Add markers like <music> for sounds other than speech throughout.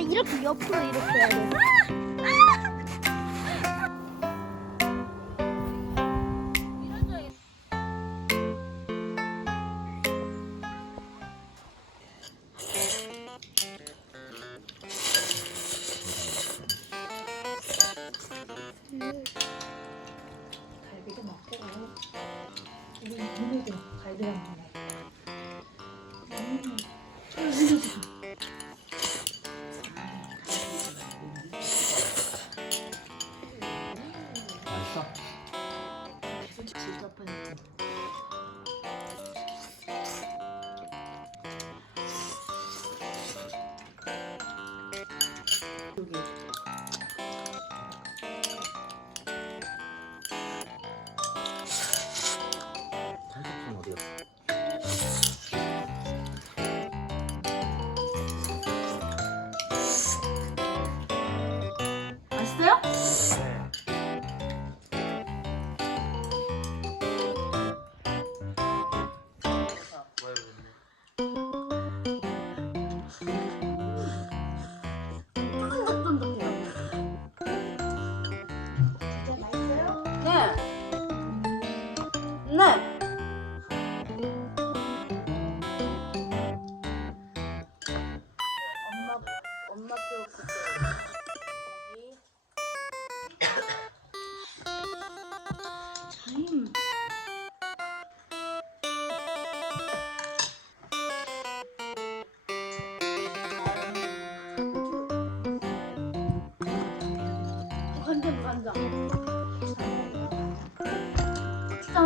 이렇게 옆으로 이렇게 해야 돼. 갈비도 먹고 우리 이모도 갈비랑 먹어.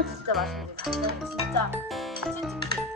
진짜 진짜 맛있는데 간장 진짜 찐득해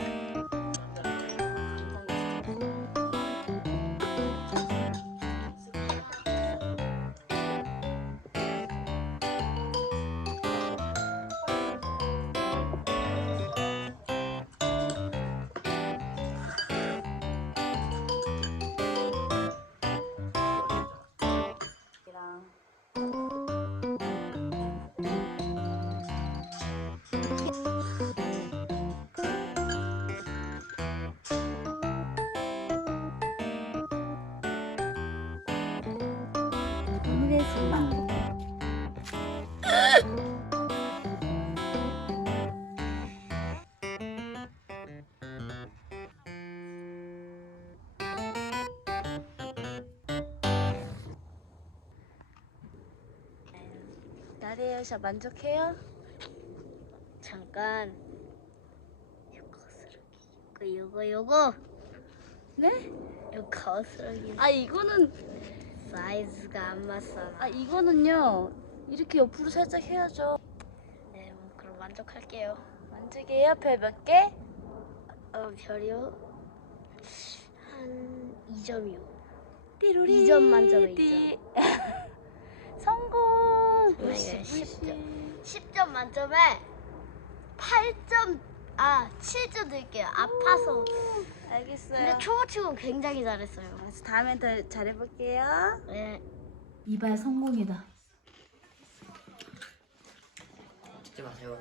저 만족해요? 잠깐. 요거. 요거 요거 요거. 네? 요거 거스러기. 아 이거는 사이즈가 안 맞아. 아 이거는요 이렇게 옆으로 살짝 해야죠 네, 뭐 그럼 만족할게요. 만족해요 별 몇 개? 어, 별이요? 한 2점이요. 띠로리 이점 만점에 띠. 성 <laughs> 공 네, 무시, 십 무시. 점. 10점 만점에 8점, 아, 7점 드릴게요. 아파서. 알겠어요 근데 초보 치고 굉장히 잘했어요. 그래서 다음엔 더 잘해볼게요 네. 이발 성공이다 찍지 마세요.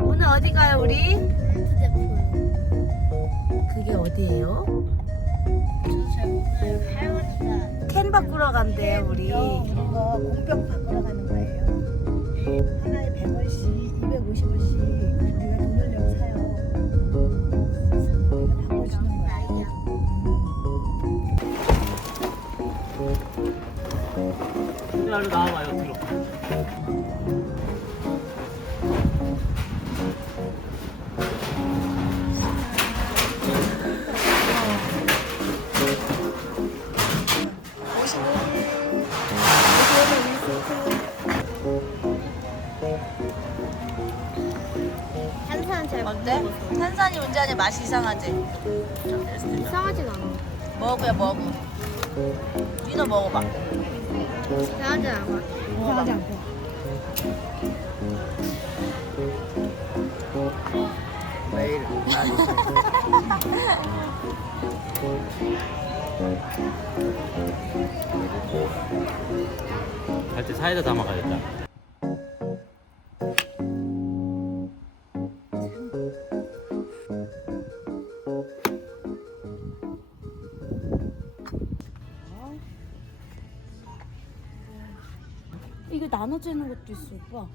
오늘 어디 가요 우리? 그게 어디예요? 캔 바꾸러 간대요 우리 이거 공병 바꾸러 가는 거예요. 하나에 100원씩, 250원씩 우리가 돈을 내고 사요. 바꿔주는 거예요. 일로 나와봐요 잘 어때? 탄산이 문제 아니 맛이 이상하지? 이상하진 않아. 먹어야 먹어. 위너 먹어봐. 이상하진 않아. 이상하지 않고. 매일 갈때 사이다 담아가야겠다. 나눠지는 것도 있어, 오빠.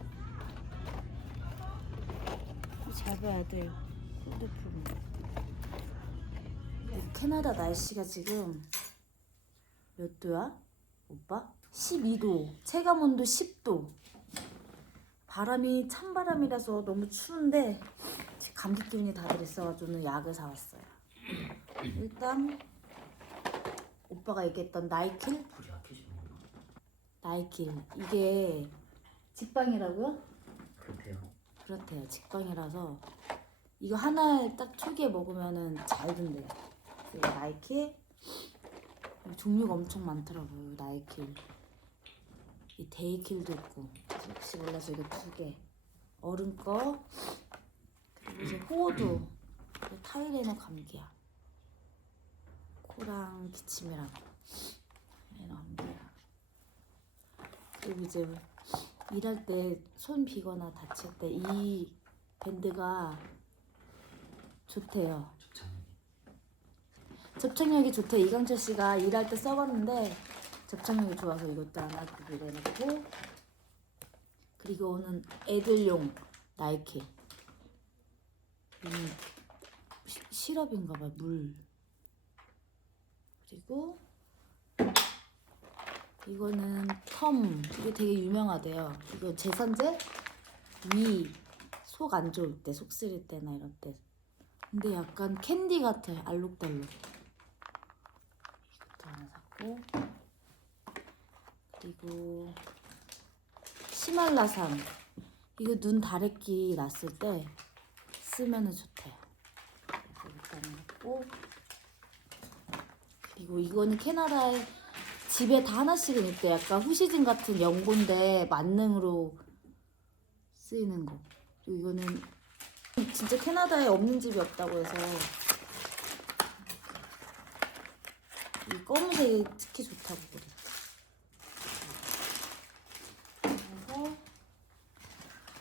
이거 잘 봐야 돼. 핸드폰. 캐나다 날씨가 지금 몇 도야? 오빠? 12도. 체감 온도 10도. 바람이 찬바람이라서 너무 추운데 감기 기운이 다들 있어가지고 약을 사왔어요. 일단 오빠가 얘기했던 나이킬. 나이킬 이게 직방이라고요? 그렇대요. 그렇대요. 직방이라서 이거 하나에 딱 초기에 먹으면은 잘 든대요. 그리고 나이킬 이 종류가 엄청 많더라고요 나이킬 이 데이킬도 있고. 혹시 몰라서 이거 두개. 어른 거. 그리고 이제 호두 그리고 타이레놀 감기약 코랑 기침이랑 타이레놀 감기약 그리고 이제 일할 때 손 비거나 다칠 때 이 밴드가 좋대요. 접착력이 좋대. 이강철 씨가 일할 때 써봤는데 접착력이 좋아서 이것도 하나 구비를 해놓고 그리고 오는 애들용 나이키 이는 시- 시럽인가 봐요. 물 그리고 이거는 텀 이게 되게 유명하대요. 이거 제산제 위 속 안 좋을 때, 속 쓰릴 때나 이럴 때. 근데 약간 캔디 같아, 알록달록. 이것도 하나 샀고 그리고 시말라산 이거 눈 다래끼 났을 때 쓰면은 좋대요. 일단 했고 그리고 이거는 캐나다에 집에 다 하나씩은 있대. 약간 후시진 같은 연고인데 만능으로 쓰이는 거. 그리고 이거는 진짜 캐나다에 없는 집이 없다고 해서 이 검은색이 특히 좋다고 그래. 그래서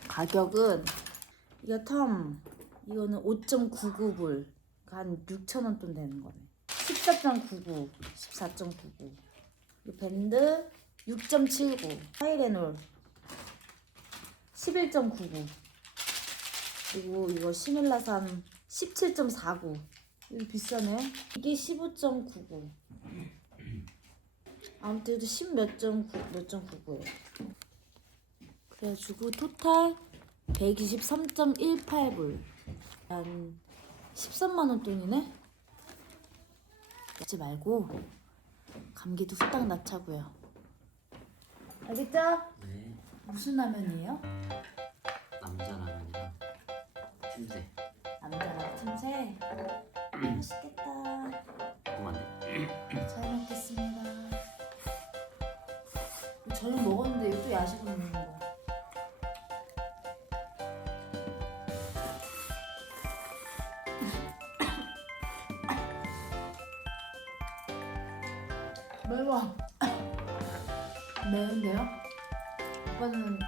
가격은 이거 텀 이거는 5.99불 한 6천 원 돈 되는 거네. 14.99, 14.99. 이 밴드 6.79, 하이레놀 11.99. 그리고 이거 시밀라산 17.49. 이거 비싸네. 이게 15.99. 아무튼 10몇점9몇 99예요. 그래가지고 토탈 123.18불. 한 13만 원 돈이네. 먹지 말고 감기도 후딱 낳자고요. 알겠죠? 네. 무슨 라면이에요? 남자 라면이랑 틈새. 남자랑 틈새. 맛있겠다. 궁금한데. 잘 먹겠습니다. 저는 먹었는데 이것도 야식으로 먹는 거. 매워. 매운데요? 오빠는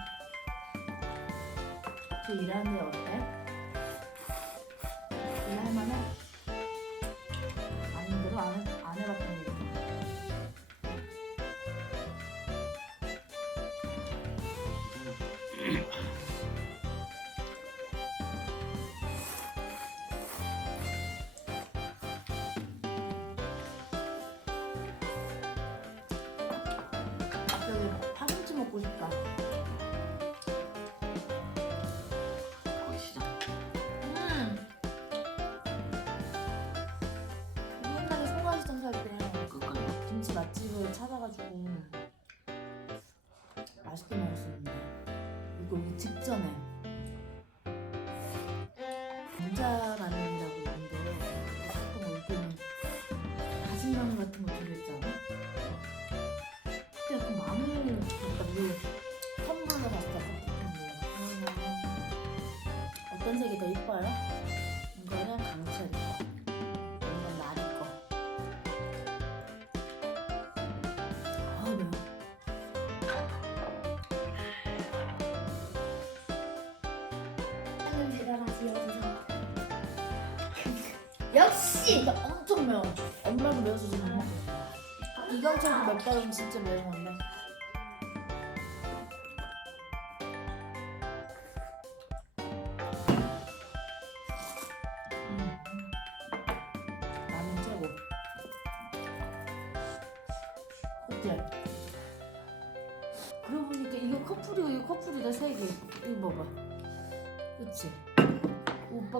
저 일하는 데 어때? 맛집을 찾아가지고 맛있게 먹었었는데 이거 오기 직전에 감자라면이라고 있는데 보통 여기는 다진마늘 같은 거 들어있잖아. 근데 그 마늘 약간 물 선물로 봤을 때 어떤 색이 더 이뻐요? 역시. 진짜 엄청 매워. 엄마도 매워서 지금 못 먹겠어. 이강철도 맵다면 진짜 매운 건데.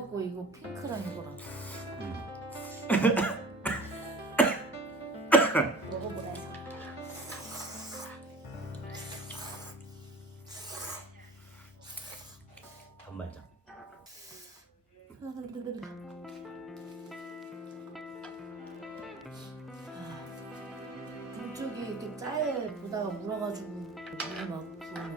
거 이거 핑크랑 이거랑. 먹어보라 해서. 반말자. 불쪽이 이렇게 짤 보다가 물어가지고 물을 막 부으면